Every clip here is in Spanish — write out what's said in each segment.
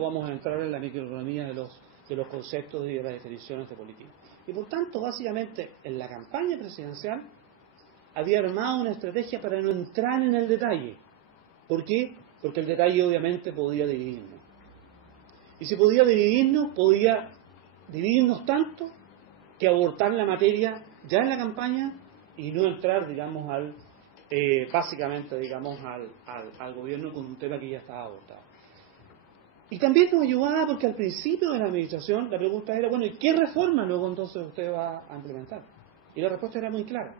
o vamos a entrar en la microeconomía de los conceptos y de las definiciones de política. Y por tanto, básicamente, en la campaña presidencial había armado una estrategia para no entrar en el detalle. ¿Por qué? Porque el detalle obviamente podía dividirnos. Y si podía dividirnos tanto que abortar la materia ya en la campaña y no entrar, digamos, básicamente, digamos, al gobierno con un tema que ya estaba abortado. Y también nos ayudaba porque al principio de la administración la pregunta era, bueno, ¿y qué reforma luego entonces usted va a implementar? Y la respuesta era muy clara.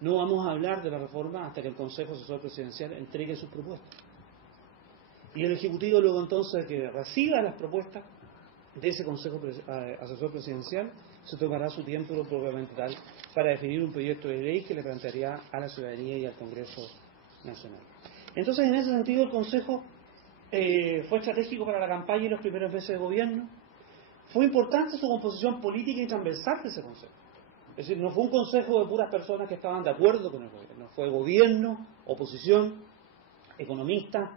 No vamos a hablar de la reforma hasta que el Consejo Asesor Presidencial entregue sus propuestas. Y el Ejecutivo luego entonces que reciba las propuestas de ese Consejo Asesor Presidencial, se tomará su tiempo propiamente tal para definir un proyecto de ley que le plantearía a la ciudadanía y al Congreso Nacional. Entonces, en ese sentido, el Consejo fue estratégico para la campaña y los primeros meses de gobierno. Fue importante su composición política y transversal de ese Consejo. Es decir, no fue un consejo de puras personas que estaban de acuerdo con el gobierno. Fue gobierno, oposición, economistas,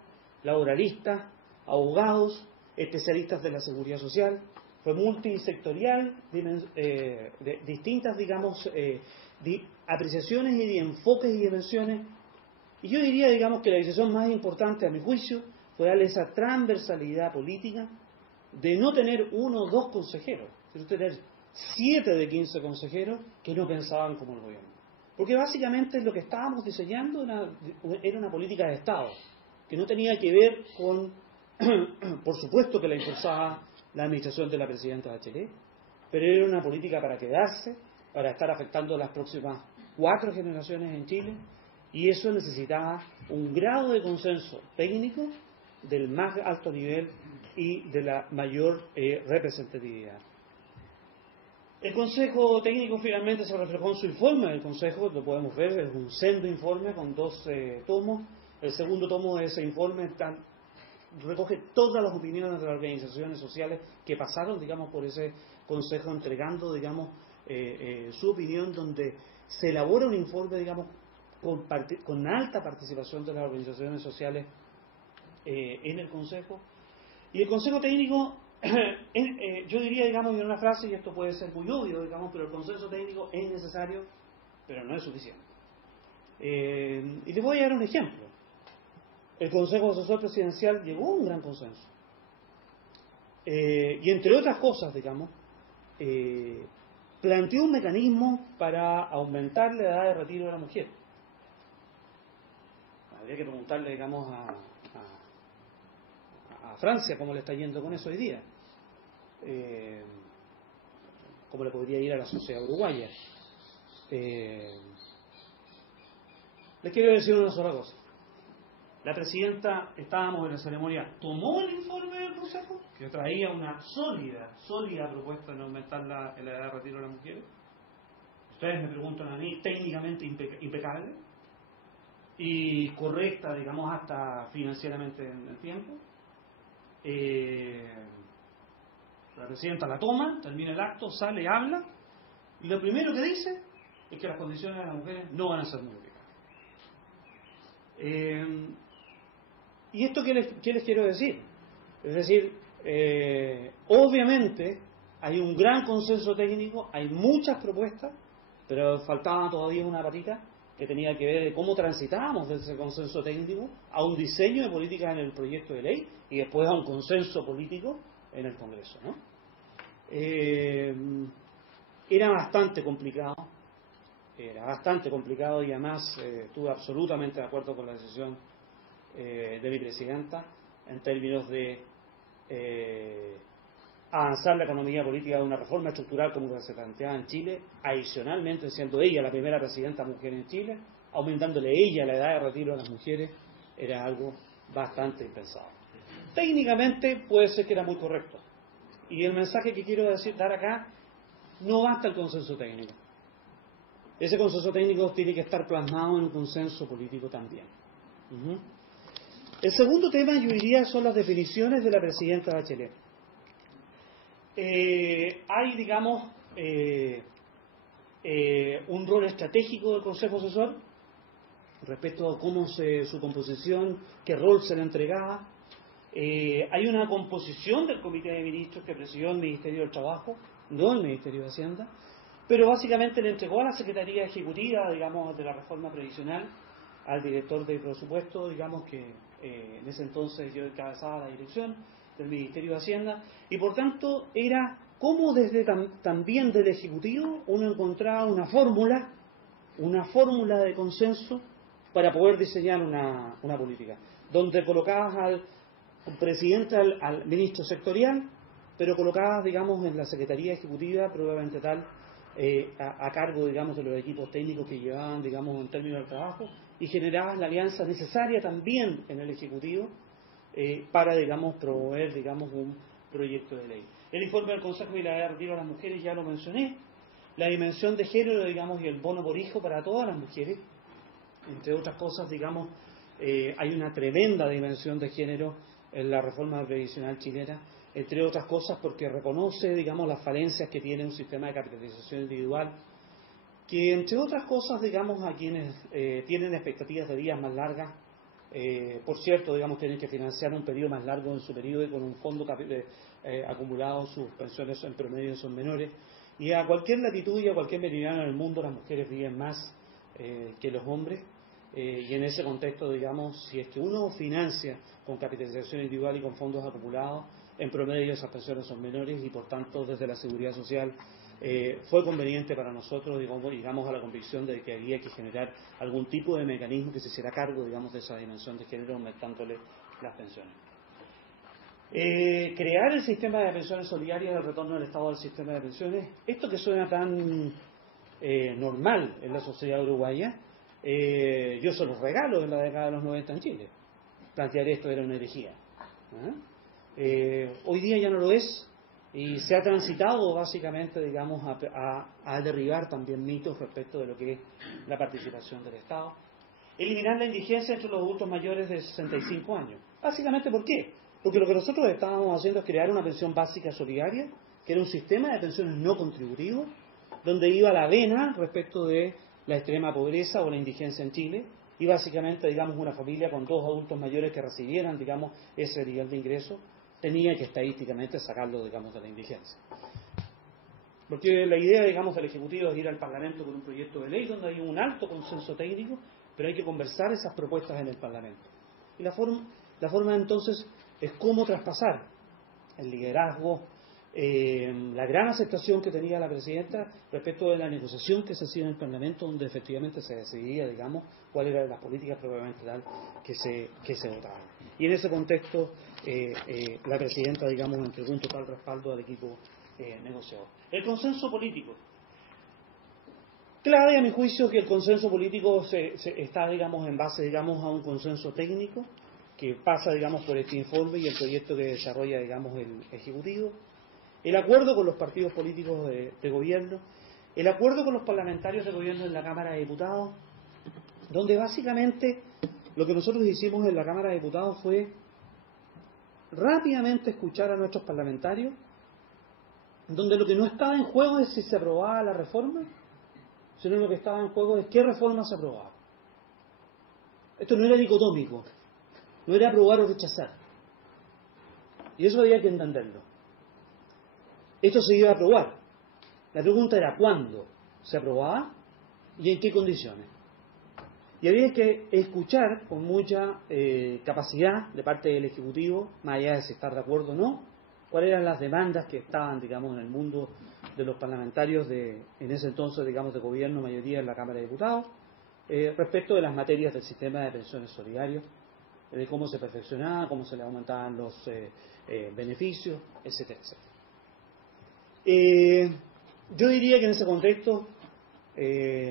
laboralistas, abogados, especialistas de la seguridad social. Fue multisectorial, de distintas, digamos, apreciaciones y de enfoques y dimensiones. Y yo diría, digamos, que la decisión más importante, a mi juicio, fue darle esa transversalidad política de no tener uno o dos consejeros, sino tener 7 de 15 consejeros que no pensaban como el gobierno. Porque básicamente lo que estábamos diseñando era una política de Estado, que no tenía que ver con, por supuesto que la impulsaba la administración de la presidenta Bachelet, pero era una política para quedarse, para estar afectando las próximas 4 generaciones en Chile, y eso necesitaba un grado de consenso técnico del más alto nivel y de la mayor representatividad. El Consejo Técnico finalmente se reflejó en su informe. El Consejo, lo podemos ver, es un sendo informe con 2 tomos. El segundo tomo de ese informe recoge todas las opiniones de las organizaciones sociales que pasaron, digamos, por ese Consejo, entregando, digamos, su opinión, donde se elabora un informe, digamos, con alta participación de las organizaciones sociales en el Consejo. Y el Consejo Técnico, yo diría, digamos, en una frase, y esto puede ser muy obvio, digamos, pero el consenso técnico es necesario, pero no es suficiente. Y les voy a dar un ejemplo. El Consejo Asesor Presidencial llegó a un gran consenso. Y entre otras cosas, digamos, planteó un mecanismo para aumentar la edad de retiro de la mujer. Habría que preguntarle, digamos, a Francia cómo le está yendo con eso hoy día. Cómo le podría ir a la sociedad uruguaya. Les quiero decir una sola cosa. La presidenta, estábamos en la ceremonia, tomó el informe del Consejo, que traía una sólida propuesta de aumentar la edad de retiro de las mujeres. Ustedes me preguntan a mí, técnicamente impecable y correcta, digamos, hasta financieramente en el tiempo. La presidenta la toma, termina el acto, sale, habla, y lo primero que dice es que las condiciones de las mujeres no van a ser modificadas. ¿Y esto qué les quiero decir? Es decir, obviamente hay un gran consenso técnico, hay muchas propuestas, pero faltaba todavía una patita que tenía que ver de cómo transitábamos de ese consenso técnico a un diseño de políticas en el proyecto de ley y después a un consenso político en el Congreso, ¿no? Era bastante complicado y además estuve absolutamente de acuerdo con la decisión de mi presidenta en términos de avanzar la economía política de una reforma estructural como la que se planteaba en Chile, adicionalmente siendo ella la primera presidenta mujer en Chile, aumentándole ella la edad de retiro a las mujeres, era algo bastante impensado. Técnicamente puede ser que era muy correcto, y el mensaje que quiero dar acá, no basta el consenso técnico. Ese consenso técnico tiene que estar plasmado en un consenso político también. El segundo tema, yo diría, son las definiciones de la presidenta Bachelet. Hay, digamos, un rol estratégico del Consejo Asesor respecto a cómo su composición, qué rol se le entregaba. Hay una composición del Comité de Ministros que presidió el Ministerio del Trabajo, no el Ministerio de Hacienda, pero básicamente le entregó a la Secretaría Ejecutiva, digamos, de la reforma previsional, al director de presupuesto, digamos, que en ese entonces yo encabezaba la dirección del Ministerio de Hacienda, y por tanto era como desde también del Ejecutivo uno encontraba una fórmula de consenso para poder diseñar una política, donde colocabas al presidente, al ministro sectorial, pero colocabas, digamos, en la Secretaría Ejecutiva, probablemente tal, a cargo, digamos, de los equipos técnicos que llevaban, digamos, en términos del trabajo, y generabas la alianza necesaria también en el Ejecutivo para, digamos, promover, digamos, un proyecto de ley. El informe del Consejo de la Retiro a las Mujeres ya lo mencioné, la dimensión de género, digamos, y el bono por hijo para todas las mujeres, entre otras cosas, digamos, hay una tremenda dimensión de género en la reforma previsional chilena, entre otras cosas porque reconoce, digamos, las falencias que tiene un sistema de capitalización individual, que entre otras cosas, digamos, a quienes tienen expectativas de días más largas, por cierto, digamos, tienen que financiar un periodo más largo en su periodo y con un fondo acumulado, sus pensiones en promedio son menores, y a cualquier latitud y a cualquier meridiano del mundo las mujeres viven más que los hombres. Y en ese contexto, digamos, si es que uno financia con capitalización individual y con fondos acumulados, en promedio esas pensiones son menores y por tanto desde la seguridad social fue conveniente para nosotros, digamos, a la convicción de que había que generar algún tipo de mecanismo que se hiciera cargo, digamos, de esa dimensión de género, aumentándole las pensiones. Crear el sistema de pensiones solidarias, el retorno del Estado al sistema de pensiones, esto que suena tan normal en la sociedad uruguaya, yo se los regalo en la década de los 90 en Chile. Plantear esto era una herejía. Hoy día ya no lo es y se ha transitado básicamente, digamos, a derribar también mitos respecto de lo que es la participación del Estado. Eliminar la indigencia entre los adultos mayores de 65 años. Básicamente, ¿por qué? Porque lo que nosotros estábamos haciendo es crear una pensión básica solidaria, que era un sistema de pensiones no contributivo, donde iba la vena respecto de la extrema pobreza o la indigencia en Chile, y básicamente, digamos, una familia con 2 adultos mayores que recibieran, digamos, ese nivel de ingreso, tenía que estadísticamente sacarlo, digamos, de la indigencia. Porque la idea, digamos, del Ejecutivo es ir al Parlamento con un proyecto de ley donde hay un alto consenso técnico, pero hay que conversar esas propuestas en el Parlamento. Y la forma entonces es cómo traspasar el liderazgo, la gran aceptación que tenía la presidenta respecto de la negociación que se hacía en el Parlamento, donde efectivamente se decidía, digamos, cuáles eran las políticas probablemente tal que se votaban. Y en ese contexto, la presidenta, digamos, entregó un total respaldo al equipo negociador. El consenso político. Clave, a mi juicio, que el consenso político está, digamos, en base, digamos, a un consenso técnico que pasa, digamos, por este informe y el proyecto que desarrolla, digamos, el Ejecutivo. El acuerdo con los partidos políticos de gobierno, el acuerdo con los parlamentarios de gobierno en la Cámara de Diputados, donde básicamente lo que nosotros hicimos en la Cámara de Diputados fue rápidamente escuchar a nuestros parlamentarios, donde lo que no estaba en juego es si se aprobaba la reforma, sino lo que estaba en juego es qué reforma se aprobaba. Esto no era dicotómico, no era aprobar o rechazar, y eso había que entenderlo. Esto se iba a aprobar. La pregunta era cuándo se aprobaba y en qué condiciones. Y había que escuchar con mucha capacidad de parte del Ejecutivo, más allá de si estar de acuerdo o no, cuáles eran las demandas que estaban, digamos, en el mundo de los parlamentarios en ese entonces, digamos, de gobierno, mayoría en la Cámara de Diputados, respecto de las materias del sistema de pensiones solidarios, de cómo se perfeccionaba, cómo se le aumentaban los beneficios, etcétera, etcétera. Yo diría que en ese contexto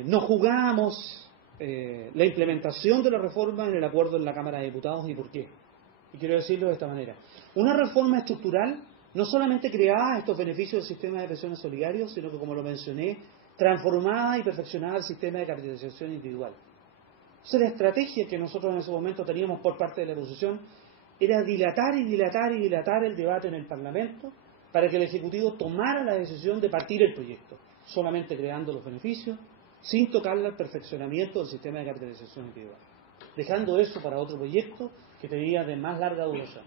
no jugamos la implementación de la reforma en el acuerdo en la Cámara de Diputados. ¿Y por qué? Y quiero decirlo de esta manera. Una reforma estructural no solamente creaba estos beneficios del sistema de pensiones solidarios, sino que, como lo mencioné, transformaba y perfeccionaba el sistema de capitalización individual. Entonces, la estrategia que nosotros en ese momento teníamos por parte de la oposición era dilatar y dilatar y dilatar el debate en el Parlamento para que el Ejecutivo tomara la decisión de partir el proyecto, solamente creando los beneficios, sin tocarle al perfeccionamiento del sistema de capitalización individual, dejando eso para otro proyecto que tenía de más larga duración.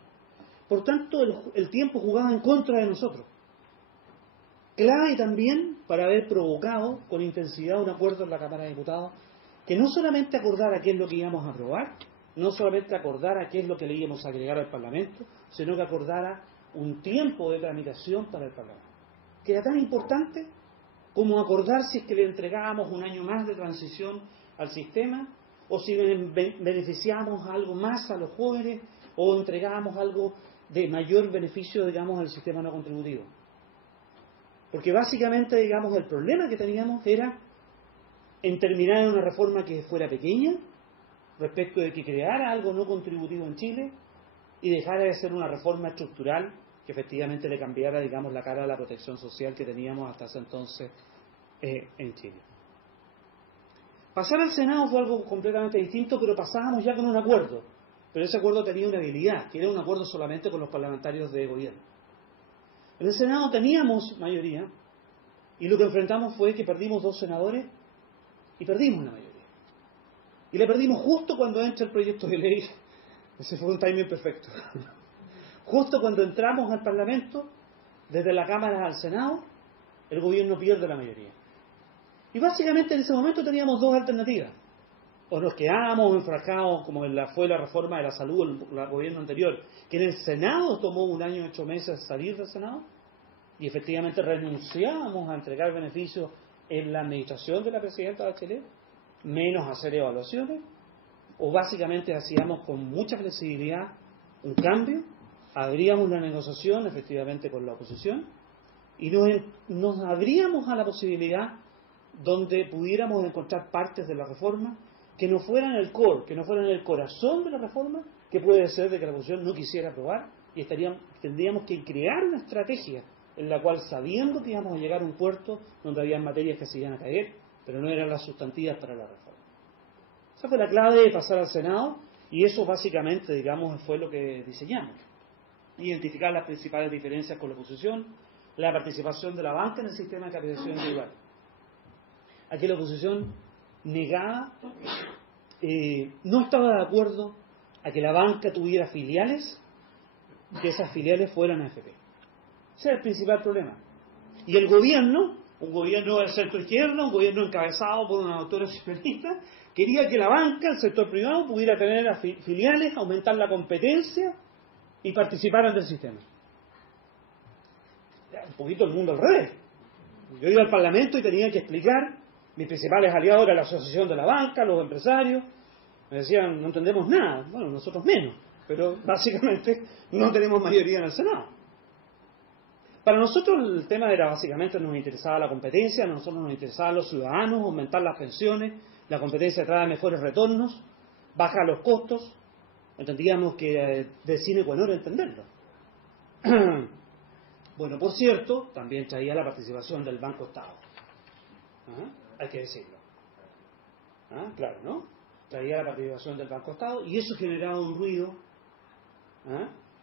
Por tanto, el tiempo jugaba en contra de nosotros. Clave también para haber provocado con intensidad un acuerdo en la Cámara de Diputados que no solamente acordara qué es lo que íbamos a aprobar, no solamente acordara qué es lo que le íbamos a agregar al Parlamento, sino que acordara un tiempo de tramitación para el Parlamento, que era tan importante como acordar si es que le entregábamos un año más de transición al sistema, o si beneficiábamos algo más a los jóvenes, o entregábamos algo de mayor beneficio, digamos, al sistema no contributivo. Porque básicamente, digamos, el problema que teníamos era en terminar en una reforma que fuera pequeña, respecto de que creara algo no contributivo en Chile, y dejara de ser una reforma estructural que efectivamente le cambiara, digamos, la cara a la protección social que teníamos hasta ese entonces en Chile. Pasar al Senado fue algo completamente distinto, pero pasábamos ya con un acuerdo. Pero ese acuerdo tenía una habilidad, que era un acuerdo solamente con los parlamentarios de gobierno. En el Senado teníamos mayoría, y lo que enfrentamos fue que perdimos 2 senadores y perdimos la mayoría. Y la perdimos justo cuando entra el proyecto de ley. Ese fue un timing perfecto. Justo cuando entramos al Parlamento, desde la Cámara al Senado, el gobierno pierde la mayoría. Y básicamente en ese momento teníamos 2 alternativas. O nos quedábamos enfrascados, como fue la reforma de la salud el gobierno anterior, que en el Senado tomó 1 año y 8 meses salir del Senado, y efectivamente renunciábamos a entregar beneficios en la administración de la presidenta Bachelet, menos hacer evaluaciones, o básicamente hacíamos con mucha flexibilidad un cambio, abríamos una negociación efectivamente con la oposición, y nos abríamos a la posibilidad donde pudiéramos encontrar partes de la reforma que no fueran el core, que no fueran el corazón de la reforma, que puede ser de que la oposición no quisiera aprobar, y tendríamos que crear una estrategia en la cual, sabiendo que íbamos a llegar a un puerto donde había materias que se iban a caer, pero no eran las sustantivas para la reforma. Esa fue la clave de pasar al Senado, y eso básicamente, digamos, fue lo que diseñamos. Identificar las principales diferencias con la oposición, la participación de la banca en el sistema de capitalización individual. Aquí la oposición negaba, no estaba de acuerdo a que la banca tuviera filiales, que esas filiales fueran AFP. Ese era el principal problema. Y el gobierno, un gobierno del centro izquierda, un gobierno encabezado por una doctora socialista, quería que la banca, el sector privado, pudiera tener filiales, aumentar la competencia y participar del sistema. Un poquito el mundo al revés. Yo iba al Parlamento y tenía que explicar, mis principales aliados eran la Asociación de la Banca, los empresarios, me decían, no entendemos nada, bueno, nosotros menos, pero básicamente no tenemos mayoría en el Senado. Para nosotros el tema era básicamente, nos interesaba la competencia, a nosotros nos interesaban los ciudadanos, aumentar las pensiones, la competencia trae mejores retornos, baja los costos, entendíamos que de sine qua non entenderlo. Bueno, por cierto, también traía la participación del Banco Estado. Hay que decirlo. Claro, ¿no? Traía la participación del Banco Estado y eso generaba un ruido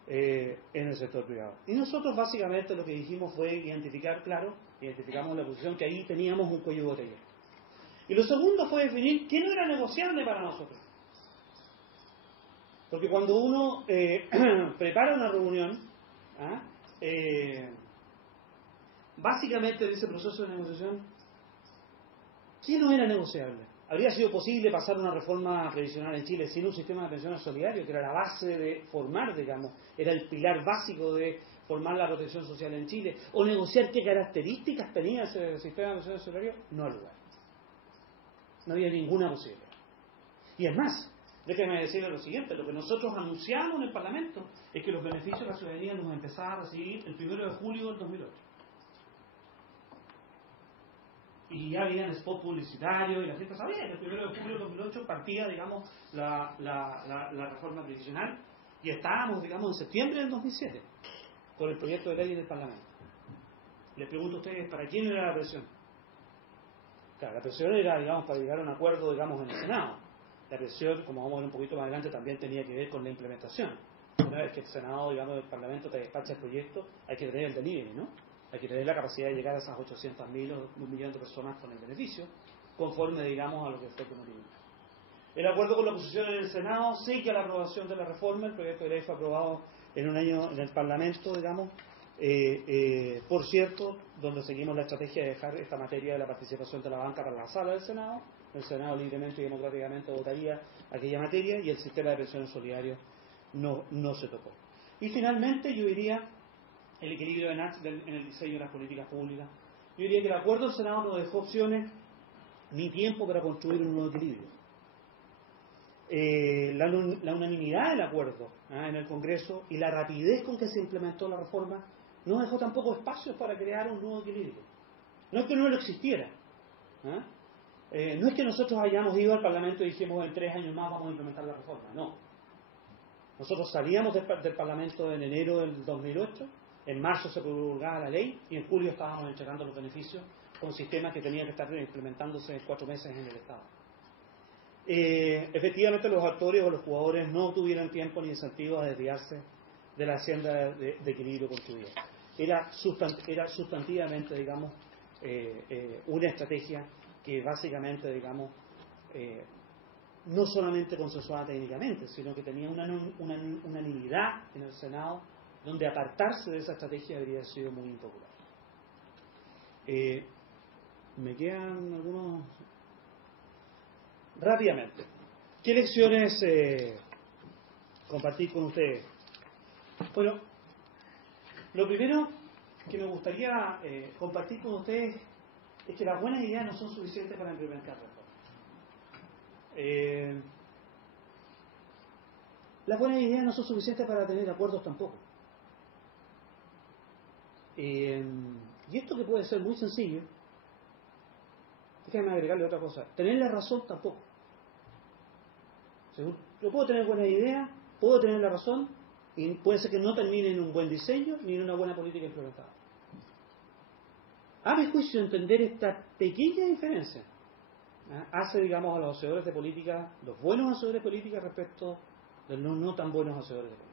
en el sector privado. Y nosotros básicamente lo que dijimos fue identificamos la posición que ahí teníamos un cuello de botella. Y lo segundo fue definir qué no era negociable para nosotros. Porque cuando uno prepara una reunión, básicamente en ese proceso de negociación, ¿qué no era negociable? ¿Habría sido posible pasar una reforma previsional en Chile sin un sistema de pensiones solidario, que era la base de formar, digamos, era el pilar básico de formar la protección social en Chile? ¿O negociar qué características tenía ese sistema de pensiones solidario? No hay lugar. No había ninguna posibilidad. Y es más, déjenme decirles lo siguiente, lo que nosotros anunciamos en el Parlamento es que los beneficios de la ciudadanía los empezaba a recibir el 1 de julio del 2008. Y ya había spot publicitario y la gente sabía que el 1 de julio del 2008 partía, digamos, la reforma previsional, y estábamos, digamos, en septiembre del 2007 con el proyecto de ley del Parlamento. Les pregunto a ustedes, ¿para quién era la presión? Claro, la presión era, digamos, para llegar a un acuerdo, digamos, en el Senado. La presión, como vamos a ver un poquito más adelante, también tenía que ver con la implementación. Una vez que el Senado, digamos, el Parlamento te despacha el proyecto, hay que tener el delivery, ¿no? Hay que tener la capacidad de llegar a esas 800.000 o 1 millón de personas con el beneficio, conforme, digamos, a lo que fue cometido. El acuerdo con la oposición en el Senado sigue a la aprobación de la reforma. El proyecto de ley fue aprobado en un año en el Parlamento, digamos, por cierto, donde seguimos la estrategia de dejar esta materia de la participación de la banca para la sala del Senado. El Senado libremente y democráticamente votaría aquella materia y el sistema de pensiones solidarios no se tocó. Y finalmente yo diría el equilibrio en el diseño de las políticas públicas. Yo diría que el acuerdo del Senado no dejó opciones ni tiempo para construir un nuevo equilibrio. La unanimidad del acuerdo en el Congreso y la rapidez con que se implementó la reforma no dejó tampoco espacios para crear un nuevo equilibrio. No es que no lo existiera. No es que nosotros hayamos ido al Parlamento y dijimos en 3 años más vamos a implementar la reforma. No. Nosotros salíamos del Parlamento en enero del 2008, en marzo se promulgaba la ley y en julio estábamos entregando los beneficios con sistemas que tenían que estar implementándose en 4 meses en el Estado. Efectivamente los actores o los jugadores no tuvieron tiempo ni incentivo a desviarse de la hacienda de equilibrio construida. Era sustantivamente, digamos, una estrategia que básicamente, digamos, no solamente consensuada técnicamente, sino que tenía una unanimidad en el Senado, donde apartarse de esa estrategia habría sido muy impopular. Me quedan algunos... Rápidamente, ¿qué lecciones compartir con ustedes? Bueno, lo primero que me gustaría compartir con ustedes es que las buenas ideas no son suficientes para implementar reformas. Las buenas ideas no son suficientes para tener acuerdos tampoco. Y esto que puede ser muy sencillo, déjame agregarle otra cosa, tener la razón tampoco. Yo puedo tener buenas ideas, puedo tener la razón, y puede ser que no termine en un buen diseño ni en una buena política implementada. A mi juicio, entender esta pequeña diferencia hace, digamos, a los hacedores de política, los buenos hacedores de política respecto de los no tan buenos hacedores de política.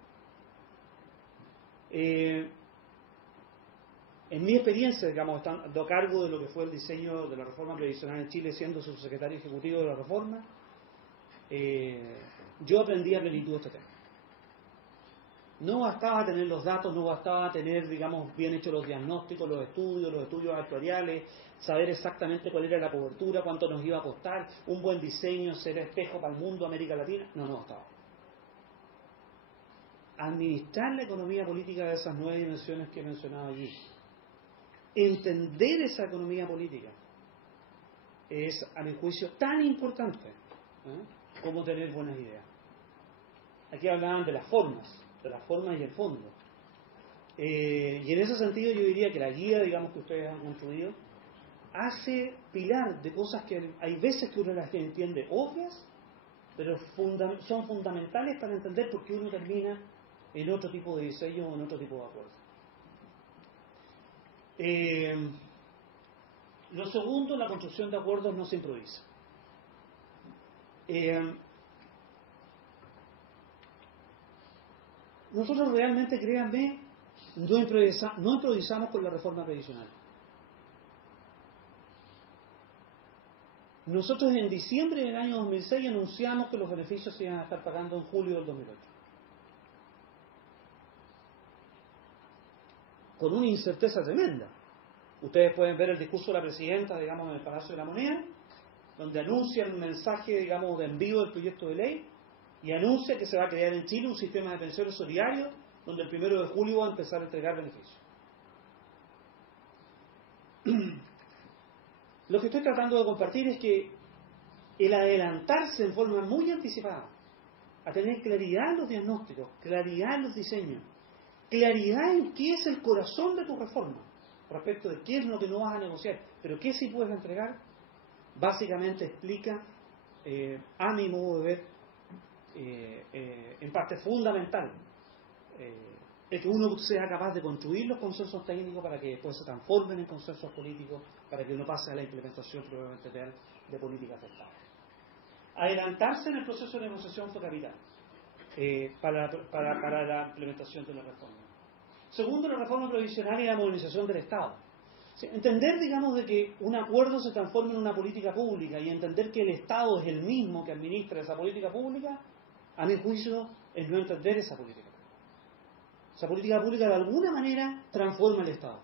En mi experiencia, digamos, estando a cargo de lo que fue el diseño de la reforma previsional en Chile, siendo subsecretario ejecutivo de la reforma, yo aprendí a plenitud este tema. No bastaba tener los datos, no bastaba tener, digamos, bien hechos los diagnósticos, los estudios actuariales, saber exactamente cuál era la cobertura, cuánto nos iba a costar, un buen diseño, ser espejo para el mundo, América Latina. No bastaba. Administrar la economía política de esas 9 dimensiones que he mencionado allí. Entender esa economía política es, a mi juicio, tan importante como tener buenas ideas. Aquí hablaban de las formas y el fondo. Y en ese sentido yo diría que la guía, digamos, que ustedes han construido, hace pilar de cosas que hay veces que uno las entiende obvias, pero son fundamentales para entender por qué uno termina en otro tipo de diseño o en otro tipo de acuerdo. Lo segundo, la construcción de acuerdos no se improvisa. Nosotros realmente, créanme, no improvisamos con la reforma previsional. Nosotros en diciembre del año 2006 anunciamos que los beneficios se iban a estar pagando en julio del 2008. Con una incerteza tremenda. Ustedes pueden ver el discurso de la presidenta, digamos, en el Palacio de la Moneda, donde anuncia el mensaje, digamos, de envío del proyecto de ley y anuncia que se va a crear en Chile un sistema de pensiones solidarios donde el 1 de julio va a empezar a entregar beneficios. Lo que estoy tratando de compartir es que el adelantarse en forma muy anticipada a tener claridad en los diagnósticos, claridad en los diseños, claridad en qué es el corazón de tu reforma, respecto de qué es lo que no vas a negociar, pero qué sí puedes entregar, básicamente explica, a mi modo de ver, en parte fundamental, el que uno sea capaz de construir los consensos técnicos para que después se transformen en consensos políticos, para que uno pase a la implementación probablemente real de políticas de Estado. Adelantarse en el proceso de negociación fue capital para la implementación de la reforma. Segundo, la reforma provisional y la modernización del Estado. Entender, digamos, de que un acuerdo se transforma en una política pública y entender que el Estado es el mismo que administra esa política pública, a mi juicio, es no entender esa política pública. Esa política pública de alguna manera transforma el Estado.